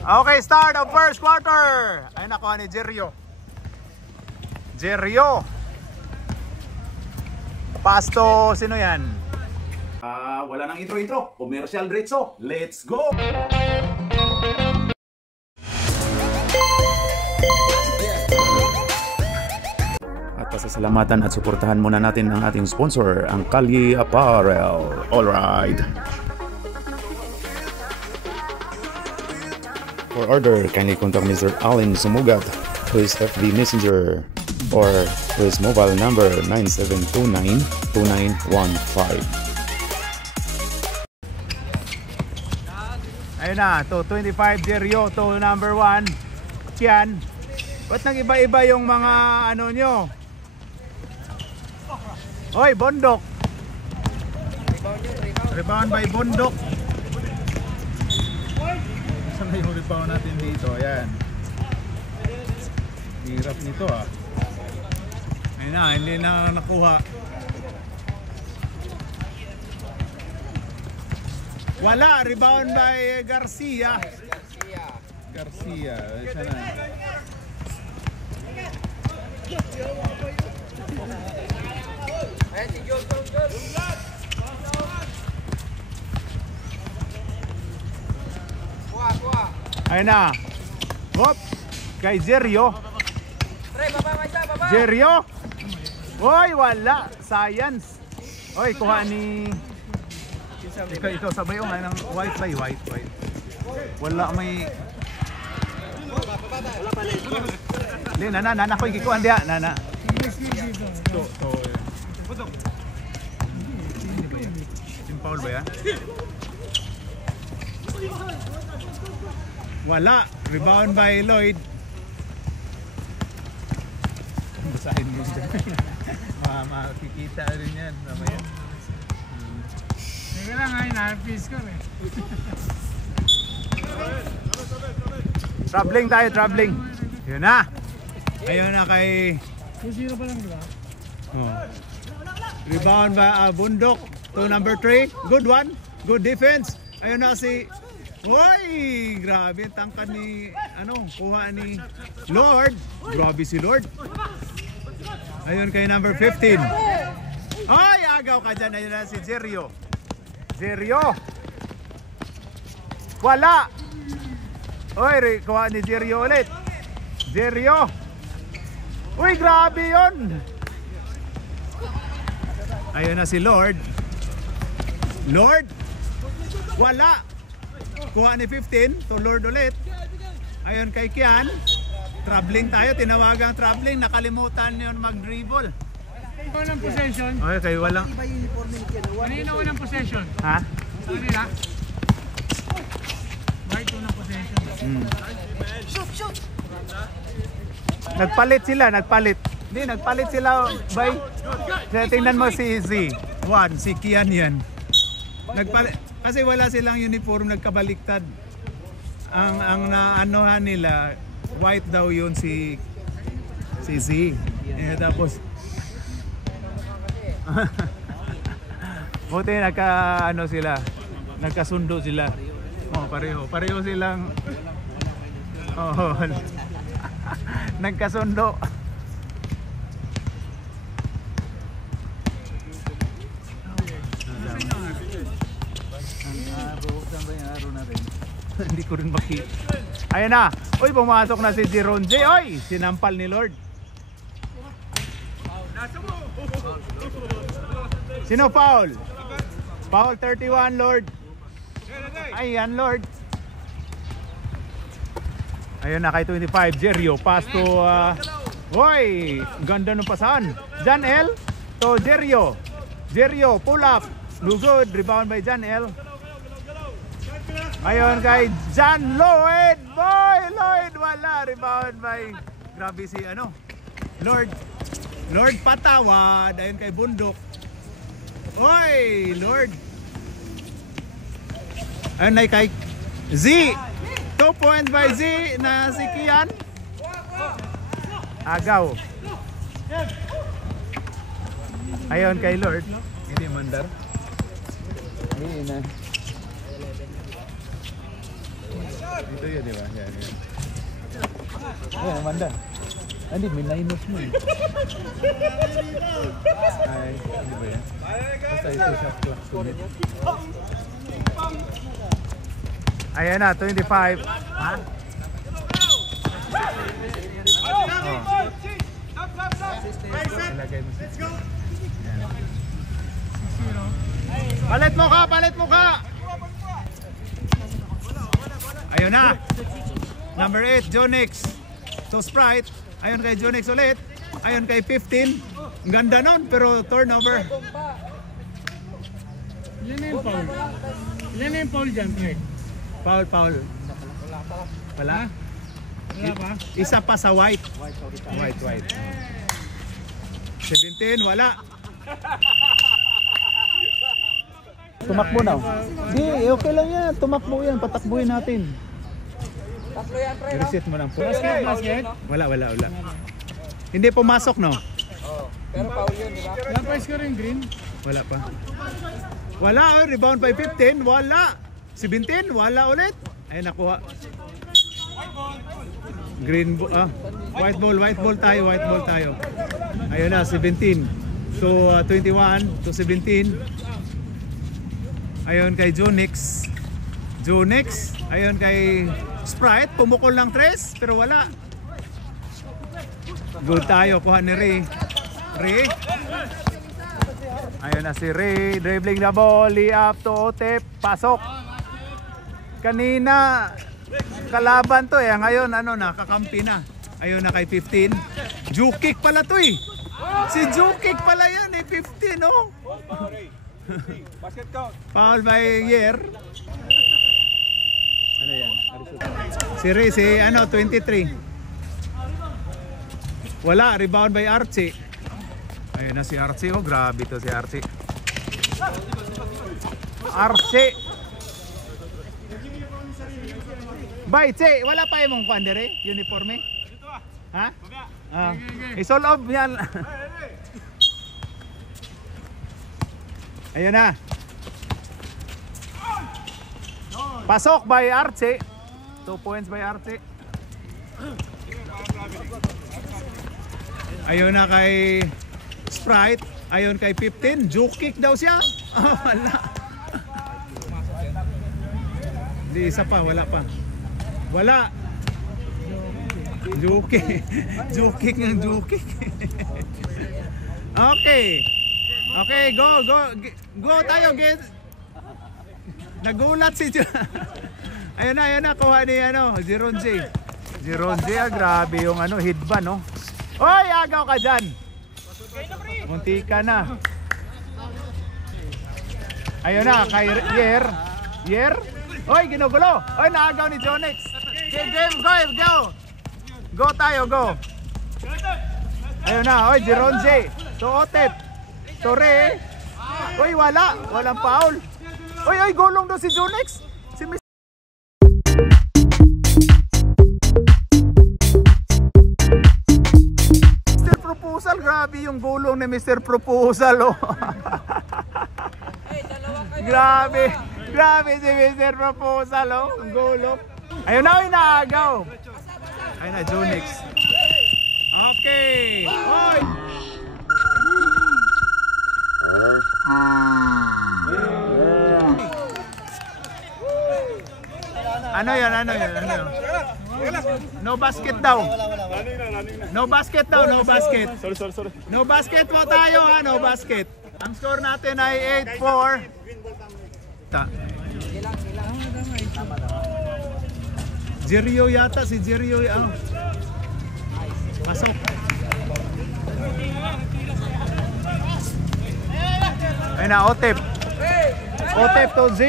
Okay, start of first quarter. Ay nakuha ni Jerio. Jerio. Pasto, sino yan? Wala nang intro. Commercial diretso. Let's go! At pasasalamatan at suportahan muna natin ang ating sponsor, ang Kalye Apparel. Alright. For order, kindly contact Mr. Allen Sumugat to his FB Messenger or to his mobile number 9729-2915. Ayun na, to 25 Jerio, to number 1 Kian. Ba't nag-iba-iba yung mga ano nyo? Hoy, Bondok. Rebound by Bondok. Saan na yung rebound natin dito? Ayan. Hirap nito ah. Ayun na, hindi na nakuha. Wala, rebound by Garcia. Garcia, isa na. Ayun na. Hop, kay Jerio. Jerio. Oy, wala. Science. Oy, kuha ni... Ito sabay yung ng white by white. Wala may... Hindi, nana ko ikikuhan diya. Nana. Ito. Team foul ba yan? Wala. Rebound by Lloyd. Basahin mo siya. Makikita rin yan. Mamaya. Teka lang nga, na-piece ko eh. Traveling tayo, traveling. Yun na. Ayun na kay... Sino pa lang diba? Rebound by Bundok to number 3. Good one. Good defense. Ayun na si... Uy! Grabe, tangkad ni... kuha ni Lord. Grabe si Lord. Ayun kay number 15. Ay, agaw ka dyan. Ayun na si Jerio. Jerio. Wala. Uy, kuha ni Jerio ulit. Jerio. Uy, grabe yun. Ayun na si Lord. Lord. Wala. Kuha ni 15. To Lord ulit. Ayun kay Kian. Traveling tayo. Tinawagang traveling. Nakalimutan yun mag-dribble. Unang possession. Okay, walang... Kanina unang possession. Ha? Sa kanila. Right, unang possession. Shoot! Nagpalit sila. Hindi, nagpalit sila by... Tingnan mo si Z1, si Kian yan. Nagpalit, kasi wala silang uniform, nagkabaliktad. Ang naanohan nila, white daw yun si Z. Tapos... Buti nagkasundo sila. Pareho silang nagkasundo. Ang araw natin. Hindi ko rin makita. Ayun na. Uy, pumasok na si Jeron J. Oy, sinampal ni Lord. Sino foul? Foul 31, Lord. Ayan, Lord. Ayun na kay 25, Jerio. Pass to... Hoy! Ganda ng pasahan. Jan L. to Jerio. Jerio, pull up. No good. Rebound by Jan L. Ngayon kay Jan Lloyd. Boy! Lloyd, wala. Rebound by... Grabe si Lord. Lord patawad. Ayun kay Bundok. Oy, Lord. Ayun na kay Z. 2 points by Z na si Kian. Agaw. Ayun kay Lord. Hindi mandar. Hindi na. Dito yun, di ba? Yan, yan. Ayan, Amanda. Hindi, may linus mo eh. Ay, ano ba yan? Basta ito shot clock sulit. Ayan na, 25. Ha? Ilagay mo siya. Palit mo ka! Palit mo ka! Ayun na! Number 8, Jonix. So Sprite. Ayun kay Jonix ulit. Ayun kay 15. Ang ganda nun, pero turnover. Ilan na yung foul? Ilan na yung foul dyan, pre? Foul, foul. Wala? Wala pa? Isa pa sa white. White. 17, wala. Tumakbo na. Di, okay lang yan. Tumakbo yan. Patakbuhin natin. I-reset mo lang po. Basket? Wala. Hindi pumasok, no? Wala pa score yung green? Wala pa. Wala, oh, rebound by 15. Wala. 17, wala ulit. Ay, nakuha. Green ball, white ball tayo. Ayun na, 17 to 21 to 17. Ayun kay Jonix. Ayun kay Sprite, pumukol ng 3 pero wala. Good tayo, kuha ni Ray. Ayun na si Ray, dribbling the ball, up to Otep, pasok. Kanina kalaban to eh, ngayon ano na, kakampi na. Ayun na kay 15. Jukick pala to eh. Si Jukick pala yan eh, 15 oh. Basket count. Foul by Yer. Ano yan? Si Ray, si ano, 23. Wala, rebound by Archie. Ayun na si Archie, oh grabe to si Archie. Bay, che, wala pa yung mong pandere, uniforme? Ha? Isol off yan. Ayun na. Pasok by Archie. 2 points by Archie. Ayun na kay Sprite. Ayun kay 15. Juke kick daw siya. Wala. Di isa pa, wala pa. Wala. Juke ng juke. Okay, go tayo, get. Nagulat si Ayun na, kuha ni Jeron J. Grabe yung hidban, no. Oy, agaw ka dyan. Munti ka na. Ayun na, kay Yer. Oy, ginugulo. Oy, naagaw ni Jonix. Game, go. Go tayo, go. Ayun na, oy, Jeron J. To Otep. Tore. Oy, walang foul. Oy, gulong daw si Jonix. Si Mr. Proposal, grabe yung gulong ni Mr. Proposal, oh. Grabe si Mr. Proposal, oh. Ang gulong. Ayun na, inaagaw. Ayun na, Jonix. Okay. Oy. Ano yan? No basket daw. No basket. Sorry. No basket po tayo ha, no basket. Ang score natin ay 8-4. Jerio yata, si Jerio. Pasok. Ayun na, Otep to Z.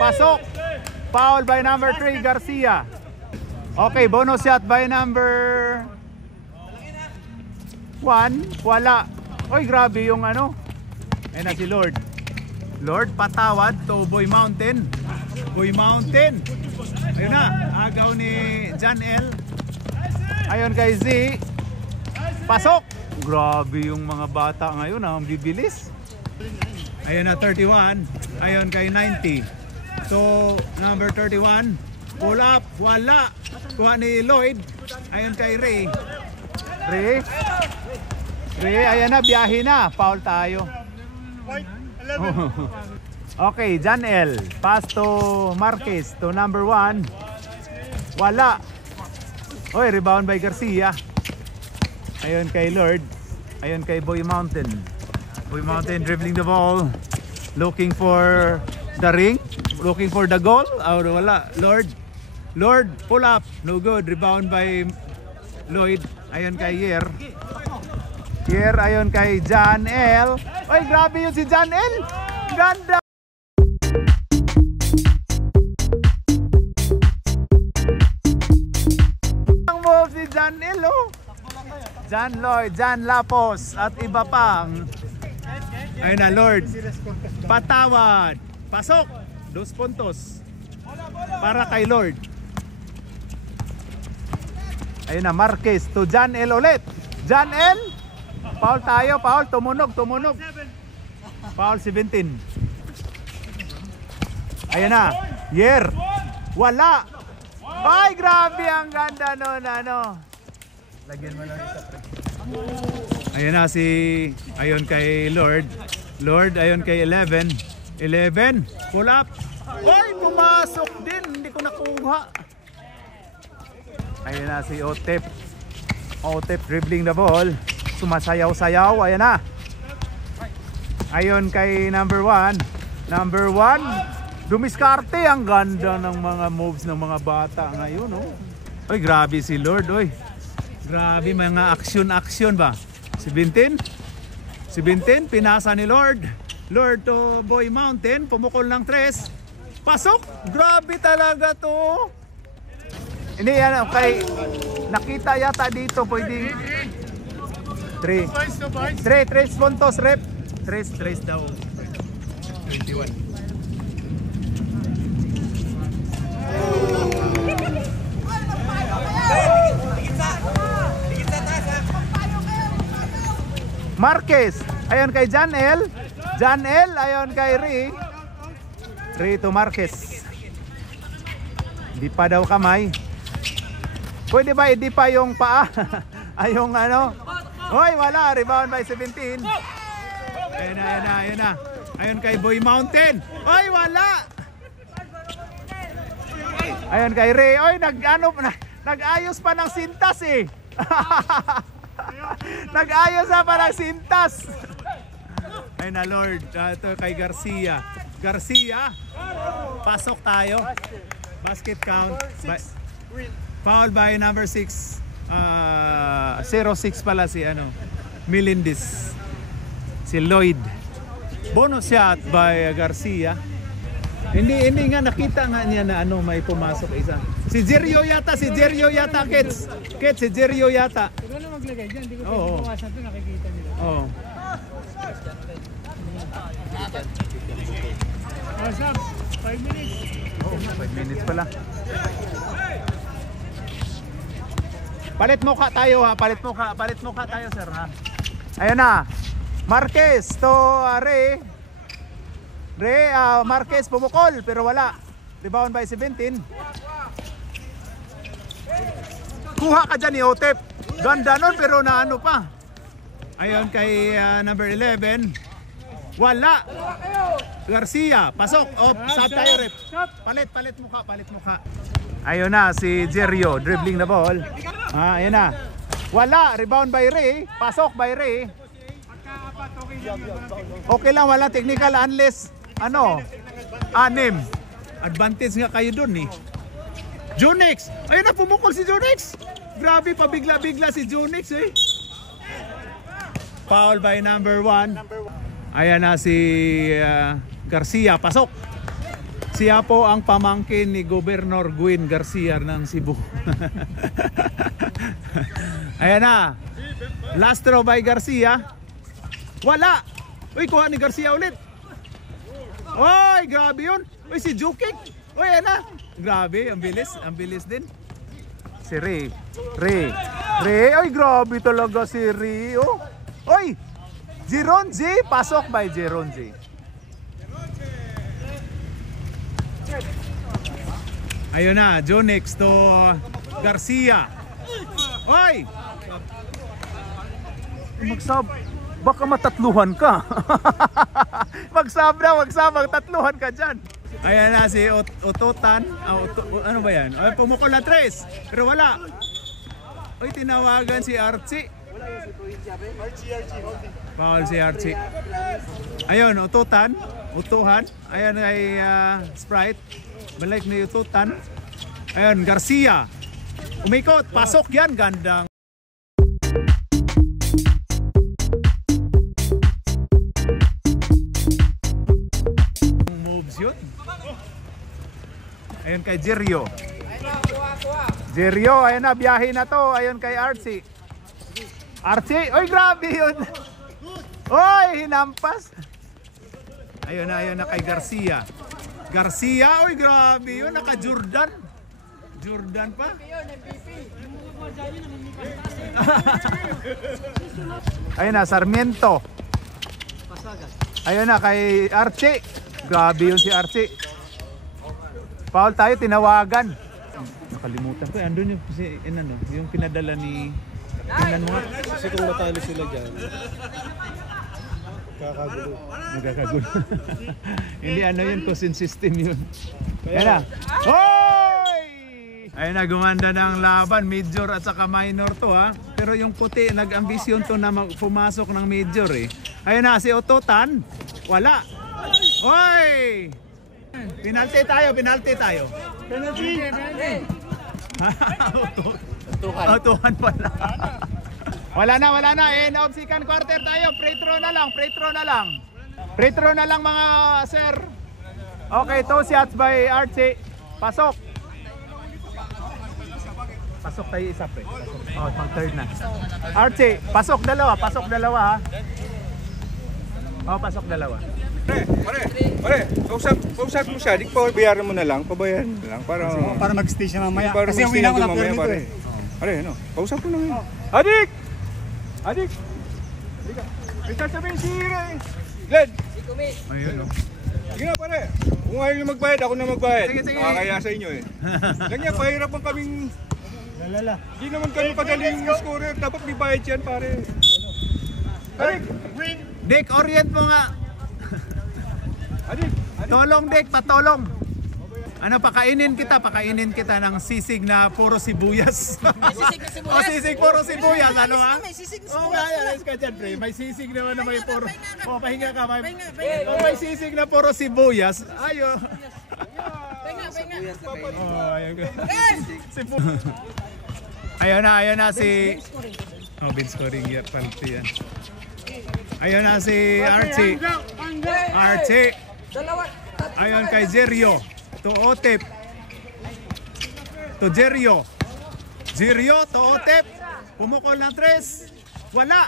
Pasok. Foul by number 3, Garcia. Okay, bonus shot by number 1. Wala. Oy, grabe yung Ayun na si Lord. Lord, patawad to Boy Mountain. Ayun na, agaw ni John L. Ayun kay Z. Pasok. Grabe yung mga bata ngayon, ang bibilis. Ayun na, 31. Ayun kay 90. So, number 31, Pull up. Wala. Kuha ni Lloyd. Ayun kay Ray. Ray. Ray, ayan na. Biyahe na. Foul tayo. Okay, John L. Pass to Marquez to number 1. Wala. Oy, rebound by Garcia. Ayun kay Lord. Ayun kay Boy Mountain. Boy Mountain dribbling the ball. Looking for the ring. Looking for the goal. Oh, wala. Lord. Lord, pull up. No good. Rebound by Lloyd. Ayun kay Yer. Yer, ayun kay John L. Oy, grabe yun si John L. Ganda. Ang move si John L, oh. John Lloyd, John Lapos, at iba pang. Ayun na, Lord. Patawad. Pasok. 2 puntos. Para kay Lord. Ayun na, Marquez to John L ulit. John L. Foul tayo, foul. Tumunog. Foul 17. Ayun na. Yer. Wala. Ay, grabe ang ganda nun, ano. Lagyan mo lang isa. Ayun na si, ayun kay Lord. Lord, ayun kay 11. 11. Pull up. Ay, pumasok din. Hindi ko nakuha. Ayun na si Otep. Otep dribbling the ball. Sumasayaw-sayaw. Ayun na. Ayun kay number 1. Number 1. Dumiskarte. Ang ganda ng mga moves ng mga bata ngayon, oh. Oy, grabe si Lord, oy. Grabe, mga action ba? 17. Pinasa ni Lord. Lord to Boy Mountain. Pumukol ng 3. Pasok. Grabe talaga to. Hindi yan, okay. Nakita yata dito, pwedeng 3 puntos, rep. 3 daw. 21. Marquez, ayon kay John L. John L, ayon kay Ray to Marquez. Hindi pa daw kamay. Pwede ba hindi pa yung paa? Ayong ano? Hoy, wala. Rebound by 17. Ayun na. Ayun kay Boy Mountain. Hoy, wala. Ayun kay Ray. Hoy, nag-ayos pa ng sintas eh. Nag-ayos pa ng sintas. Ayun na, Lord. Ito kay Garcia. Pasok tayo. Basket count. Foul by number 6. 06 pala si Melendez. Si Lloyd. Bonus shot by Garcia. Hindi nga nakita nga niya na may pumasok isa. Si Jerio yata, Kets, si Jerio yata. Ikaw na maglagay dyan, hindi ko pinabawasan ito, nakikita nila. Oo. Sab, 5 minutes. Oh, 5 minutes pala. Palit mukha tayo ha, palit mukha tayo sir ha. Ayun na. Marquez to Ray. Marquez pumukol pero wala. Rebound by 17. Kuha ka dyan ni Otep. Ganda nun pero naano pa. Ayun kay number 11. Wala. Garcia, pasok. Sab tayo rep. Palit mukha. Ayun na si Jerio dribbling the ball. Ayun na. Wala, rebound by Ray. Pasok by Ray. Okay lang, wala technical unless 6. Advantage nga kayo dun eh. Junix. Ayun na, pumukol si Junix. Grabe, pabigla-bigla si Junix eh. Foul by number 1. Ayan na si Garcia, pasok. Siya po ang pamangkin ni Gobernador Gwin Garcia ng Cebu. Ayan na. Last throw by Garcia. Wala. Uy, kuha ni Garcia ulit. Uy, grabe yun. Uy, si Jukic. Uy, ayan na. Grabe, ang bilis din. Si Ray. Uy, grabe talaga si Ray. Oh. Uy, Jeron J. Pasok by Jeron J. Ayun na, Jonix to Garcia. Oy! Magsab. Baka matatluhan ka. Magsab na, magtatluhan ka dyan. Ayan na si Ototan. Ano ba yan? Ay, pumukol na tres. Pero wala. Oy, tinawagan si Archie. Foul si Archie. Ayun, Utuhan. Ayun ay Sprite. Balik ni Utuhan. Ayun, Garcia. Umikot, pasok yan. Gandang. Moves yun. Ayun kay Jerio. Jerio, ayun na, biyahe na to. Ayun kay Archie. Archie, oy grabe yun. Oy, hinampas. Ayun na kay Garcia. Garcia, oy grabe yun, naka Jordan. Jordan pa. Ayun na, Sarmiento. Ayun na kay Archie. Grabe yun si Archie. Foul tayo, tinawagan. Nakalimutan ko, andun yung pinadala ni tingnan mo nga. Kasi kung matalo sila dyan, kakagulo. Nagkakagulo. Hindi yun, cousin system yun. Ayan na. Hoy! Ayun na, gumanda ng laban. Major at saka minor to ha. Pero yung puti, nag-ambisyon to na pumasok ng major eh. Ayun na, si Ototan. Wala. Hoy! Penalty tayo. Penalty! Ototan pala. Wala na. End of second quarter tayo. Free throw na lang mga sir. Okay, 2 shots by Archie. Pasok tayo isa pre. Oh, pang third na. Archie, pasok dalawa ha. Oh, pasok dalawa. Pare, pausap mo siya, di pa bayaran mo na lang, pabayaran mo na lang para mag-stay siya mamaya. para Kasi mag-stay yung na na mamaya nito pare. eh. Pare, ano? Pausap mo na ngayon. Adik! May sasabihin si Glenn! Ayun oh. Sige na pare, kung ayaw nyo magbayad, ako na magbayad. Sige. Nakakaya sa inyo eh. Ganyan, pahirapan kaming... Lalala. Di naman kami pagaling yung scorer, dapat may bayad yan pare. Adik! Dick, orient mo nga. Adik! Tolong Dick, patolong. Ano, pakainin kita ng sisig na puro sibuyas. O sisig puro sibuyas, ano ha? May sisig Oo nga, ayos ka dyan, pre. May sisig naman na may puro. O, pahinga ka. May sisig na puro sibuyas. Ayo. Oh, ayun ka. Ayun na si... Oh, bin scoring yan, penalty yan. Ayun na si Archie. Ayun kay Jerio. To Otep. To Jerio. To Otep. Pumukol ng 3. Wala.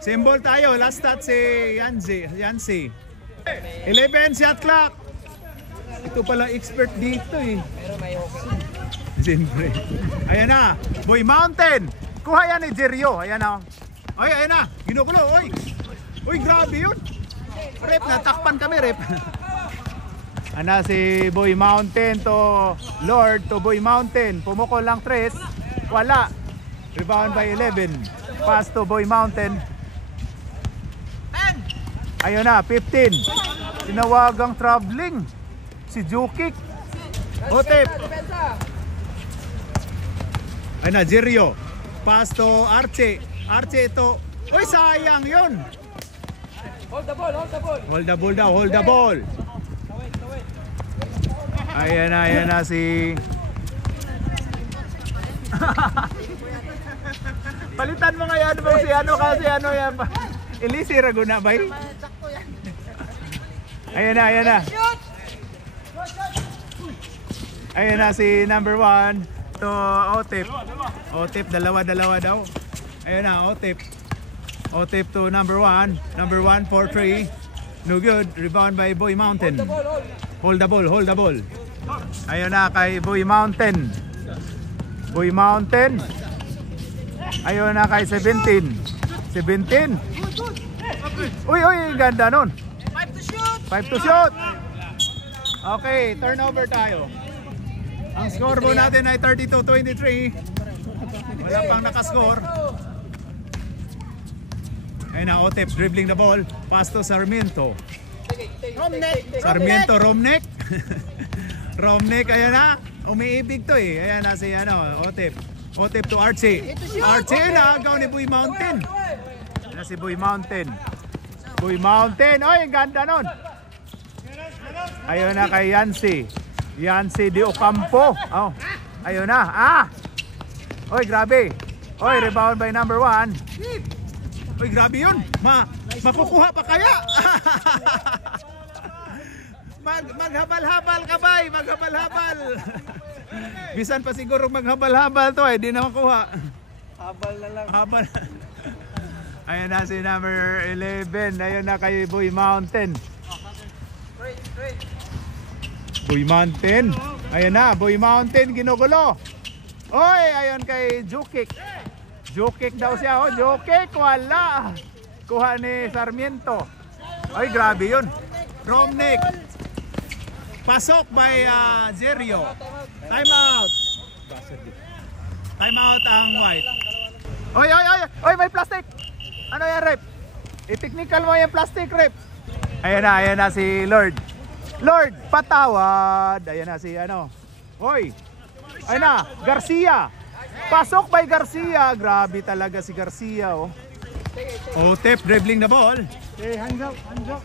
Symbol tayo. Last stat si Yancy. 11 shot clock. Ito pala expert dito eh. Siyempre. Ayan na. Boy Mountain. Kuha yan ni Jerio. Ayan na. Ay, ayan na. Ginukulo. Uy, grabe yun. Rep, natakpan kami, rep. Ana si Boy Mountain to Lord to Boy Mountain. Pumukol lang 3. Wala. Rebound by 11. Pass to Boy Mountain. Ayun na, 15. Tinawagang traveling. Si Jukik. Otep. Ayun na, Jerio. Pass to Archie. Archie ito. Uy, sayang yun. Hold the ball. Ayan na si... Palitan mo nga yan ba si ano kasi ano yan pa. Elisi Raguna ba yun? Ayan na. Ayan na si number 1 to Otep. Otep, dalawa daw. Ayan na, Otep to number 1. Number 1 for 3. No good. Rebound by Boy Mountain. Hold the ball. Ayun na kay Boy Mountain. Ayun na kay 17. Uy, ganda nun. 5 to shoot. Okay, turnover tayo. Ang scoreboard natin ay 32-23. Wala pang nakascore. Ayun na, Otep dribbling the ball. Pass to Sarmiento. Sarmiento, Romnek. Romnek, ayan na. Umiibig to eh. Ayan na si Otep. Otep to Archie. Archie na, agaw ni Boy Mountain. Ayan na si Boy Mountain. Boy Mountain. Oy, ang ganda nun. Ayun na kay Yancy. Yancy Di Ocampo. Oh. Ayun na. Oy, grabe. Oy, rebound by number 1. Oy, grabe yun. Makukuha pa kaya? Maghabal-habal ka bay. Maghabal-habal. Bisan pa siguro maghabal-habal to eh. Di na makuha. Habal na lang. Habal. Ayun na si number 11. Ayun na kay Boy Mountain. Boy Mountain. Ayun na, Boy Mountain ginugulo. Oy, ayun kay Jukik. Jukik daw siya, oh. Jukik, wala. Kuha ni Sarmiento. Ay, grabe yun. Romnek. Pasok by Zerio. Time out. Time out ang White. Oy, may plastic. Ano yan, rep? I-technical mo yung plastic, rep. Ayan na si Lord. Lord, patawad. Ayan na si Hoy. Ayan na, Garcia. Pasok by Garcia. Grabe talaga si Garcia, oh. Otep dribbling the ball. Okay, hands up, hands up.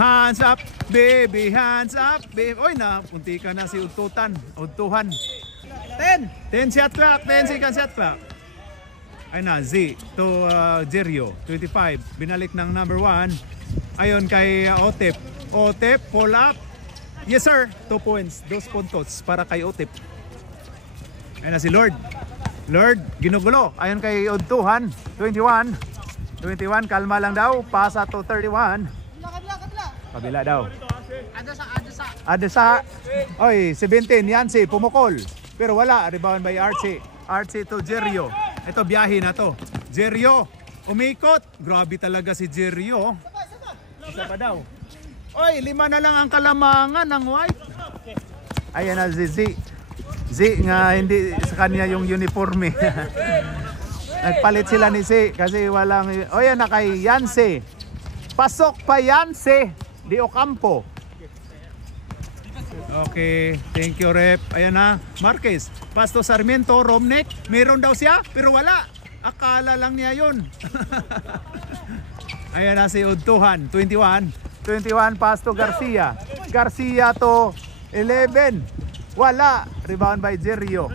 Hands up, baby, hands up, baby. Oy, napunti ka na si Utuhan. 10 shot clock, 10 second shot clock. Ayun na, Z to Jerio, 25. Binalik ng number 1. Ayon kay Otep. Otep, pull up. Yes sir, 2 points. 2 puntos para kay Otep. Ayun na si Lord. Lord, ginugulo. Ayon kay Utuhan, 21. 21, kalma lang daw. Pasa to 31. Kabila daw. Adesa. Oy, 17, Yancy, pumukol. Pero wala, rebound by Archie. Archie to Jerio. Ito, biyahe na to. Jerio, umikot. Grabe talaga si Jerio. Isa pa daw. Oy, 5 na lang ang kalamangan ng White. Ayan na si Z. Z nga hindi sa kanya yung uniforme. Nagpalit sila ni Z kasi walang... O yan na kay Yancy. Pasok pa Yancy Di Ocampo. Okay, thank you rep. Ayan na, Marquez. Pasto Sarmiento, Romnek. Meron daw siya pero wala. Akala lang niya yun. Ayan na si Utuhan, 21. 21 Pasto Garcia. Garcia to 11. Wala. Rebound by Jerio.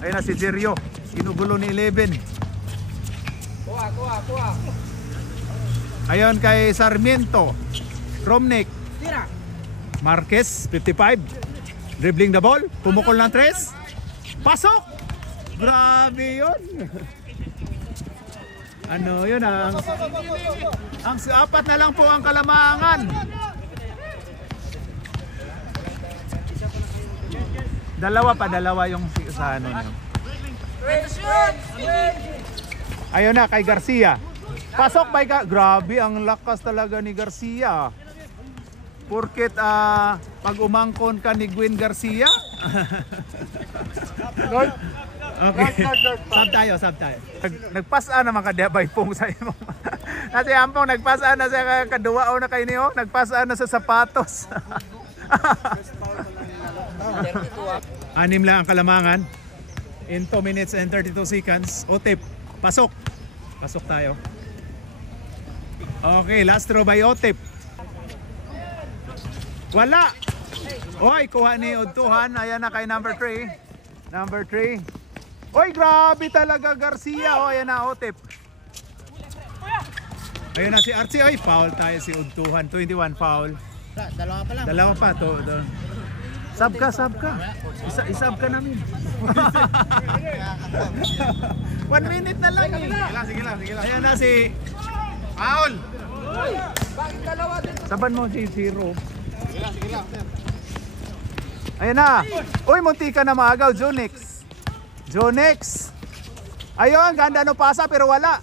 Ayan na si Jerio. Ginugulo ni 11. Kuha. Ayon kay Sarmiento. Romnek. Marquez, 55. Dribbling the ball. Pumukol ng 3. Pasok! Grabe yun. Ano yun ang 4 na lang po ang kalamangan. Dalawa yung sa ano niyo. Ayun na kay Garcia. Pasok by grabe ang lakas talaga ni Garcia. Porket pag umangkon ka ni Gwen Garcia. Okay. Sub tayo. Nagpasa naman ka diabay pong sa imo. Kasi ampong nagpasa na sa kaduwa o na kay niyo, nagpasa na sa sapatos. 6 lang ang kalamangan. In 2 minutes and 32 seconds. Otep, pasok. Pasok tayo. Okay, last throw by Otep. Wala. Oy, kuha ni Utuhan. Ayan na kay number 3. Number 3. Oy, grabe talaga Garcia. O, ayan na Otep. Ayan na si Archie. Oy, foul tayo si Utuhan. 21 foul. Dalawa pa lang. Dalawa pa to. Sub ka. Isab ka namin. 1 minute na lang eh. Sige lang. Ayan na si Paul. Bakit dalawa dito? Saban mo si Zero. Sige lang. Ayan na. Uy, munti ka na maagaw. Jonex. Ayun, ganda no pasa pero wala.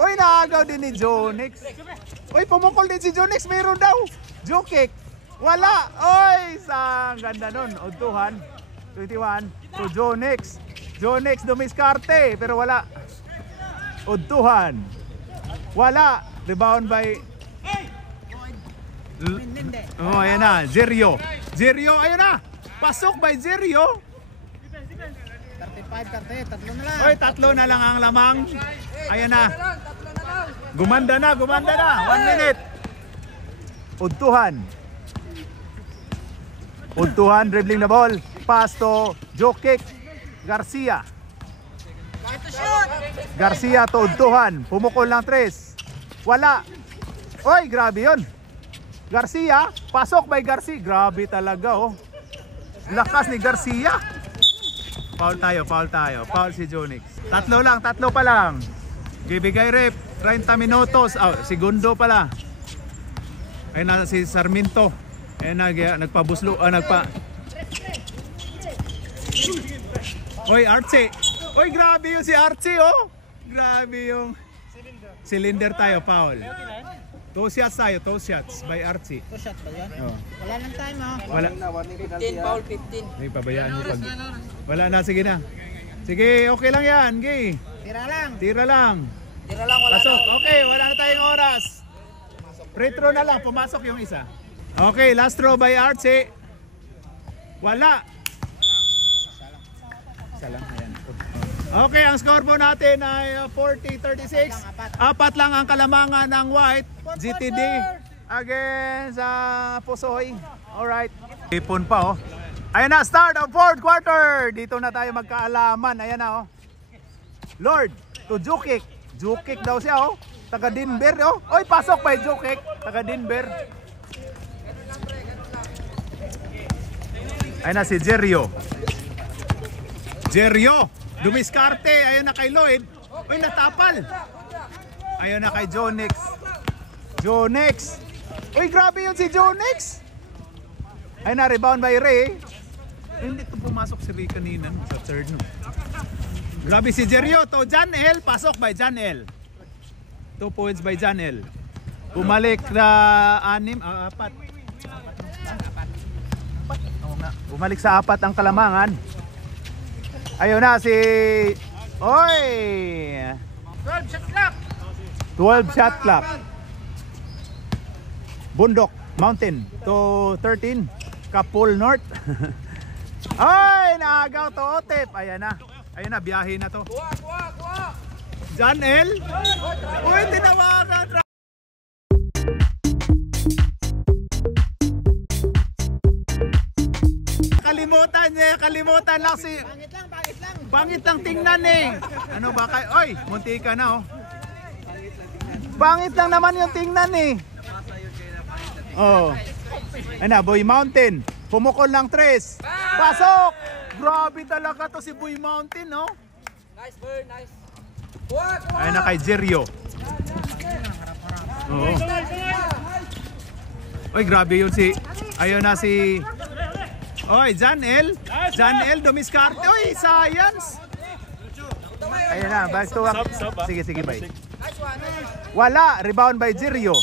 Uy, naagaw din ni Jonex. Uy, pumukol din si Jonex. Meron daw. Jukik. Wala! Oy! Sa ganda nun. Udtuhan. 21. To Jonix. Jonix dumiskarte. Pero wala. Udtuhan. Wala. Rebound by... Oh, ayan na. Zerio. Zerio, ayun na. Pasok by Zerio. 35, 30. Tatlo na lang. Oy, tatlo na lang ang lamang. Ayan na. Gumanda na, gumanda na. 1 minute. Udtuhan. Udtuhan, dribbling the ball. Pass to Jokic. Garcia. Garcia to Udtuhan. Pumukol ng 3. Wala. Oy, grabe yun. Garcia. Pasok by Garcia. Grabe talaga, oh. Lakas ni Garcia. Foul tayo, foul tayo. Foul si Jonix. Tatlo pa lang. Bibigay rep. 30 minutos. Oh, segundo pala. Ayun na si Sarmiento. Ayun na, nagpabuslo. Oy, Archie. Oy, grabe yung si Archie, oh. Grabe yung... Cylinder tayo, foul. 2 shots tayo, 2 shots by Archie. 2 shot pa yan? Oh. Wala nang time ha. Wala. 15, foul 15. May pabayaan niyo pag... Wala na, sige na. Sige, okay lang yan, Gay. Tira lang. Tira lang. Tira lang, wala Pasok, na. okay, wala na tayong oras. Free throw na lang, pumasok yung isa. Okay, last throw by Archie. Wala. Isa lang, ayan. Okay, ang score po natin ay 40-36. Apat lang ang kalamangan ng White GTD against Pusoy. Alright. Ipon pa, oh. Ayan na, start of 4th quarter. Dito na tayo magkaalaman. Ayan na, oh. Lord to Jokic. Jokic daw siya, oh. Taga Denver, oh. Oy, pasok pa yung Jokic. Taga Denver. Ayan na si Jerio. Jerio. Dumiskarte. Ayun na kay Lloyd. Oy, natapal. Ayun na kay Jonix. Jonix. Uy, grabe yun si Jonix. Ayun na, rebound by Ray. Hindi ito pumasok si Ray kanina sa third. No? Grabe si Jerio to Janel. Pasok by Janel. 2 points by Janel. Bumalik na 4. Bumalik sa 4 ang kalamangan. Ayun na si... Oy! 12 shot clock. 12 shot clock. Bundok, Mountain to 13. Kapul North. Ay, naagaw to Otep. Ayan na. Ayan na, biyahe na to. Kuha. John L. Uy, tinawagan. Kalimutan lang si... Pangit lang. Pangit lang tingnan eh. Ano ba kay... Oy, munti ka na, oh. Pangit lang naman yung tingnan eh. Oh. Ayun na, Boy Mountain. Pumukol ng 3. Pasok! Grabe talaga to si Boy Mountain, no? Nice bird, nice. Ayun na kay Jerio. Oo. Oy, grabe yun si... Ayun na si... Oy, Janel. Janel dumiskarte. Oy, science. Ayun na, back to... Sige, bye. Wala, rebound by Jerio.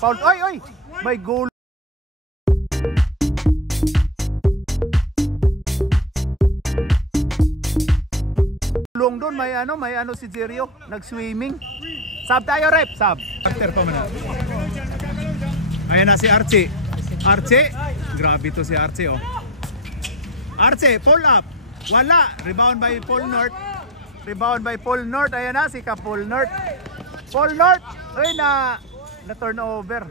Foul. Oy. May goal. Long doon may ano si Jerio, nag-swimming. Sub tayo, rep, sub. After pa man. Ayun na si Archie. Archie, grabe to si Archie, oh. Archie, pull up. Wala, rebound by Paul North. Ayun na si Paul North. Paul North, ay na turnover.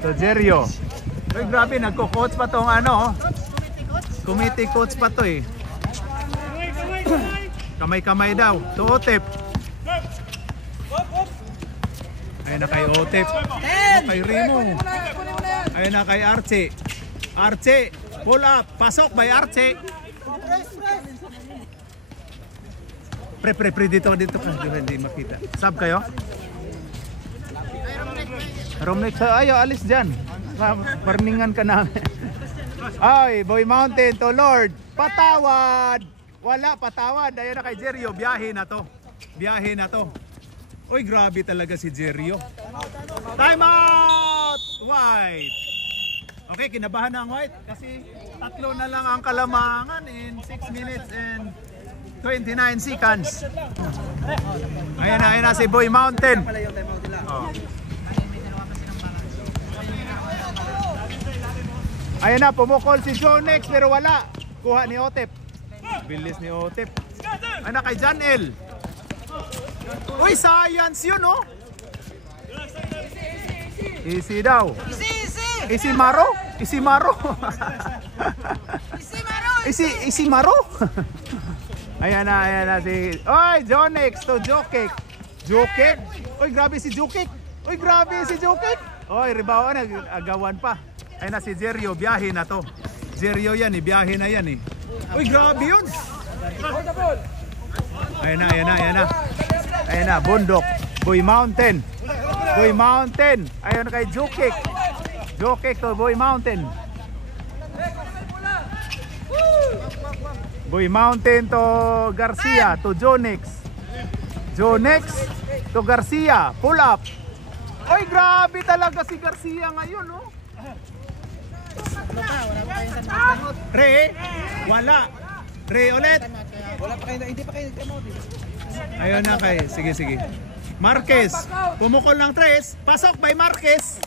So Jerio. Ay, grabe, nagko-coach pa tong ano, oh. Committee coach pa to eh. Kamay-kamay daw. To Otep. Ayun na kay Otep. Kay Remo. Ayun na kay Archie. Archie, pull up. Pasok by Archie. Pre dito ka. Hindi makita. Sub kayo? Romnex. Ayaw, alis dyan. Parningan ka namin. Ay, Boy Mountain to Lord. Patawad. Wala, patawad. Ayun na kay Jerio. Biyahe na to. Uy, grabe talaga si Jerio. Time out! White. Okay, kinabahan na ang White kasi tatlo na lang ang kalamangan in 6 minutes and 29 seconds. Ayan na si Boy Mountain. Oh. Ayan na, pumukol si Jonex pero wala. Kuha ni Otep. Bilis ni Otep. Ayan na kay Janel. Uy, science yun, oh. Easy daw. Easy Maro? Easy Maro? Easy Maro? Ayan na si... Oy, Jonex to Jokik. Jokik? Uy, grabe si Jokik. Uy, grabe si Jokik. Oy, rebound, agawan pa. Ayan na si Jerio, biyahe na to. Jerio yan eh, biyahe na yan eh. Uy, grabe yun. Ayan na. Ayan na, Bundok. Boy Mountain. Boy Mountain. Ayan kay Jokik. Jokik to Boy Mountain. Boy Mountain to Garcia to Jonex. Jonex to Garcia. Pull up. Oy, grabe talaga si Garcia ngayon, no? Re, wala. Re ulit. Wala pa kayo, hindi pa kayo nag-emote. Ayun na kay. Sige. Marquez. Pumukol ng 3. Pasok by Marquez.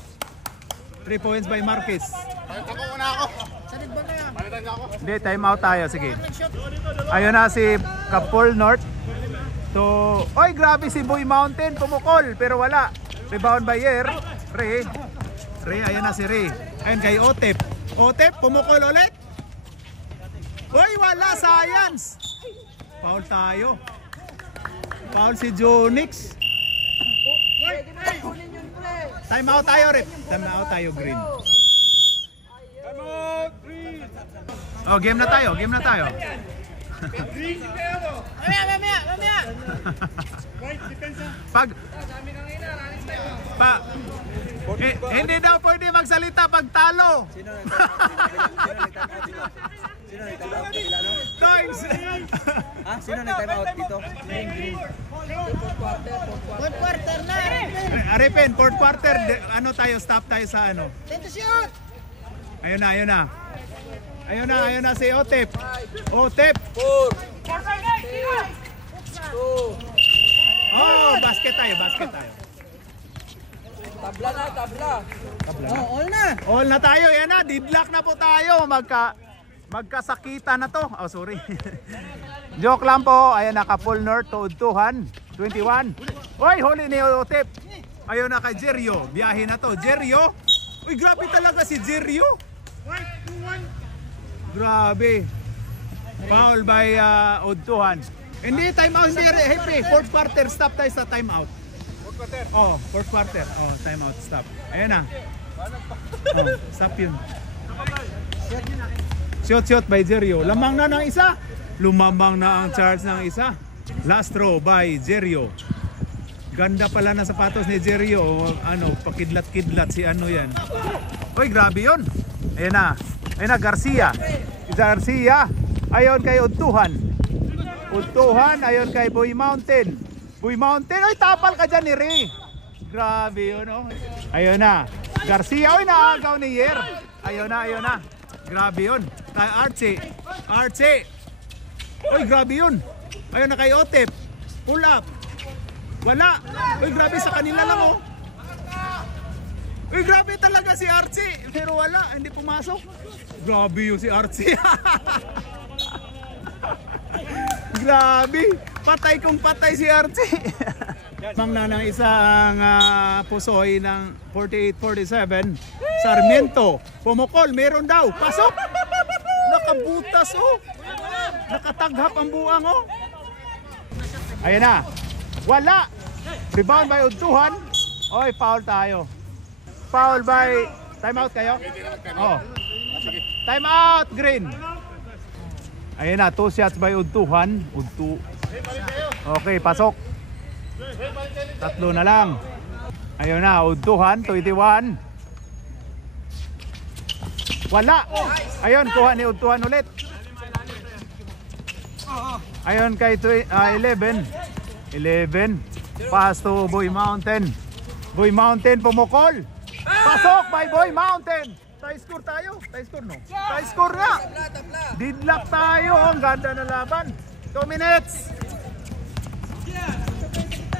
3 points by Marquez. Ako muna ako. Sanid ba kaya? Palitan ako. Hindi, time out tayo. Sige. Ayun na si Kapol North. So, oy, grabe si Boy Mountain. Pumukol, pero wala. Rebound by Yer. Re, ayun na si Re. Ayun kay Otep. Otep, pumukol ulit. Oy, wala. Science. Foul tayo. Foul si Jonix. Time out tayo, Rep. Time out tayo, Green. Oh, game na tayo. Mamaya. Hindi daw pwede magsalita pag talo. Sino nag-time out dito? Times. Ha? Sino nag-time out dito? Fourth quarter na. Aripin, fourth quarter. Ano tayo? Stop tayo sa ano? Time to shoot! Ayun na si Otep. Otep. 4 Oh, basket tayo. Tabla. Oh, all na. All na tayo. Yan na, deadlock na po tayo. Magkasakita na to. Oh, sorry. Joke lang po. Ayan na, ka-full north to 21. Uy, huli ni Otep. Ayun na kay Jerio. Biyahe na to. Jerio. Uy, grabe talaga si Jerio. Grabe. Foul by Odtuhan. Hindi, time out. Hindi, happy. Fourth quarter. Stop tayo sa time out. Oh, fourth quarter. Oh, time out. Stop. Ayan na. Oh, stop yun. Shot by Jerio. Lamang na ng isa. Lumamang na ang charge ng isa. Last throw by Jerio. Ganda pala ng sapatos ni Jerio. Ano, pakidlat-kidlat si ano yan. Uy, grabe yun. Ayan na. Garcia. Ayon kay Udtuhan. Ayon kay Boy Mountain. Ay, tapal ka dyan ni Ray. Grabe yun, oh. Ayun na. Garcia, oy, naagaw ni Yer. Ayun na. Grabe yun. Archie. Uy, grabe yun. Ayun na kay Otep. Pull up. Wala. Uy, grabe sa kanila lang, oh. Uy, grabe talaga si Archie. Pero wala, hindi pumasok. Grabe yun si Archie. Grabe. Patay kung patay si Archie. Mang na ng isang pusoy ng 48-47. Sarmiento. Pumukol, meron daw. Pasok. Nakabutas, oh. Nakataghap ang buang, oh. Ayan na. Wala. Rebound by Udtuhan. Oy, foul tayo. Foul by... Time out kayo? Oh. Time out, Green. Ayan na, 2 shots by Udtuhan. Okay, pasok. 3 na lang. Ayun na, Udtuhan, 21. Wala. Ayun, kuha ni Udtuhan ulit. Ayun kay 11. Pass to Boy Mountain. Boy Mountain pumukol. Pasok by Boy Mountain. Tie score tayo. Tie score no? Tie score nga. Tabla. Deadlock tayo. Ang ganda na laban. 2 minutes.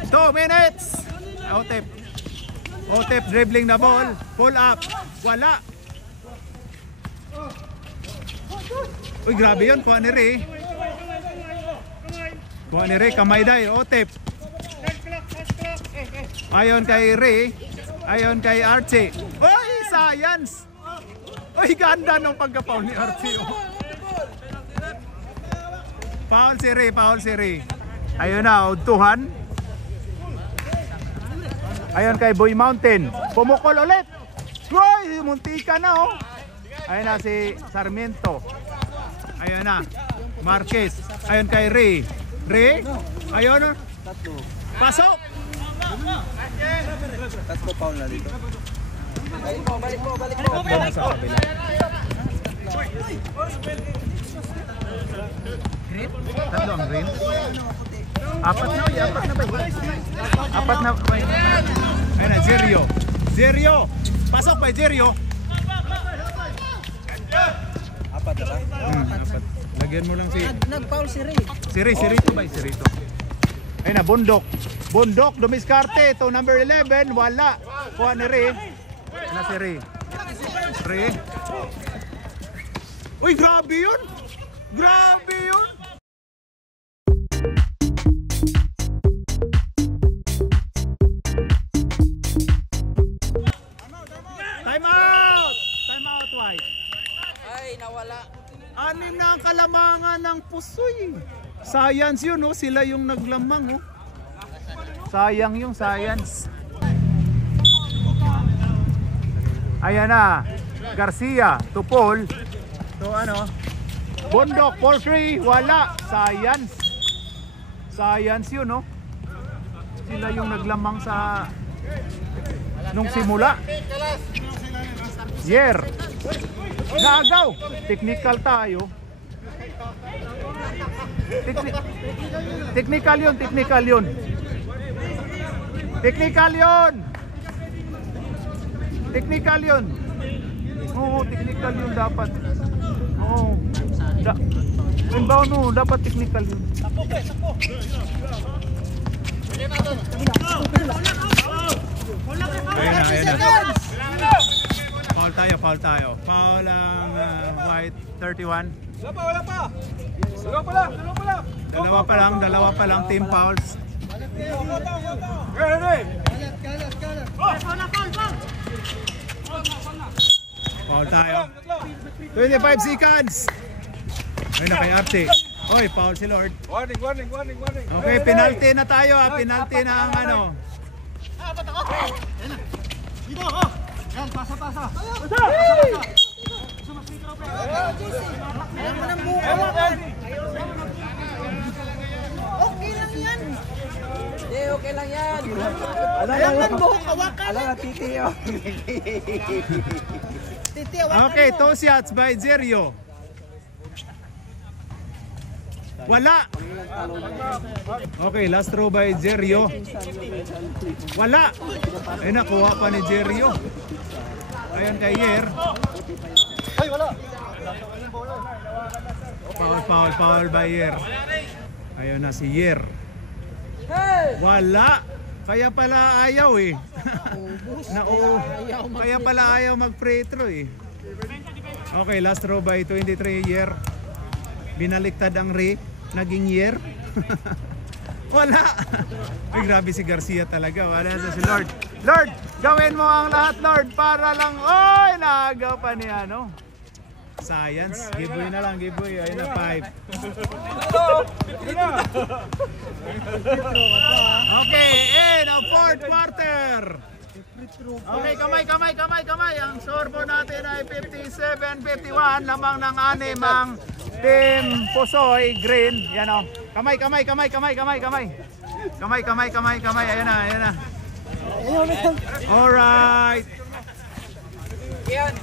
2 minutes. Otep. Otep dribbling the ball. Pull up. Wala. Uy, grabe yun. Kuha ni Ray. Kuha ni Ray. Kamay day. Otep. Ayon kay Ray. Ayon kay Archie. Uy, science. Uy, ganda ng pagka-foul ni Archie. Foul si Ray. Foul si Ray. Ayun na. Tuhan. Ayon kay Boy Mountain. Pumukol ulit. Uy, muntika na oh. Ayun na si Sarmiento. Ayun na. Marquez. Ayun kay Ray. Ray. Ayun. Pasok. Tatlo foul na dito. Balik mo. Sa kabila. Tatlo ang green. Apat na ba? Apat na. Ayun na, Zerio. Zerio. Pasok pa, Zerio. Apat na ba? Apat. Lagyan mo lang si... Nag-foul si Ray. Si Rito ba? Si Rito. Ayun na, Bundok. Bundok, dumiskarte. Ito, number 11. Wala. Kuha ni Ray. Ayun na si Ray. Ray. Uy, grabe yun. Grabe yun. Time out! Time out, White. Ay, nawala. 6 na ang kalamangan ng Pusoy. Science yun, oh. Sila yung naglamang. Oh. Sayang yung science. Ayan na. Garcia, Tupol. So ano? Bundok, 4-3. Wala. Science. Science yun, oh. Sila yung naglamang sa... nung simula. Yer. Naagaw. Technical tayo. Technical yun. Technical yun. Technical yun. Technical yun. Oo, technical yun dapat. Oo. Inbound no, dapat technical yun. Ayun na. Foul tayo. Foul ang White 31. Dalawa pa lang team fouls. Foul tayo. 25 seconds. Ayun na kay Arte. Oy, foul si Lord. Warning. Okay, penalty na tayo ha. Penalty na ang ano. Yan, pasa. Alam mo ng buka wakan. Okay lang yan. Okay lang yan. Alam mo ng buka wakan. Alam na titiyo. Okay, 2 shots by Zerio. Wala. Okay, last throw by Zerio. Wala. Ay, nakuha pa ni Zerio. Ayan kay Yer. Ay, wala. Foul by Yer. Ayun na si Yer. Wala. Kaya pala ayaw eh. Kaya pala ayaw mag-free throw eh. Okay, last throw by 23 Yer. Binaliktad ang Ray. Naging Yer. Wala. Ay, grabe si Garcia talaga. Wala na si Lord. Lord, gawin mo ang lahat, Lord, para lang. Oy, naagaw pa ni ano. Science. Giveaway na lang, giveaway. Ayun na, 5. Okay, in the 4th quarter. Okay, kamay. Ang scoreboard natin ay 57-51. Lamang ng 6 ang Team Pusoy Green. Yan o. Kamay. Ayan na. Alright. Yan.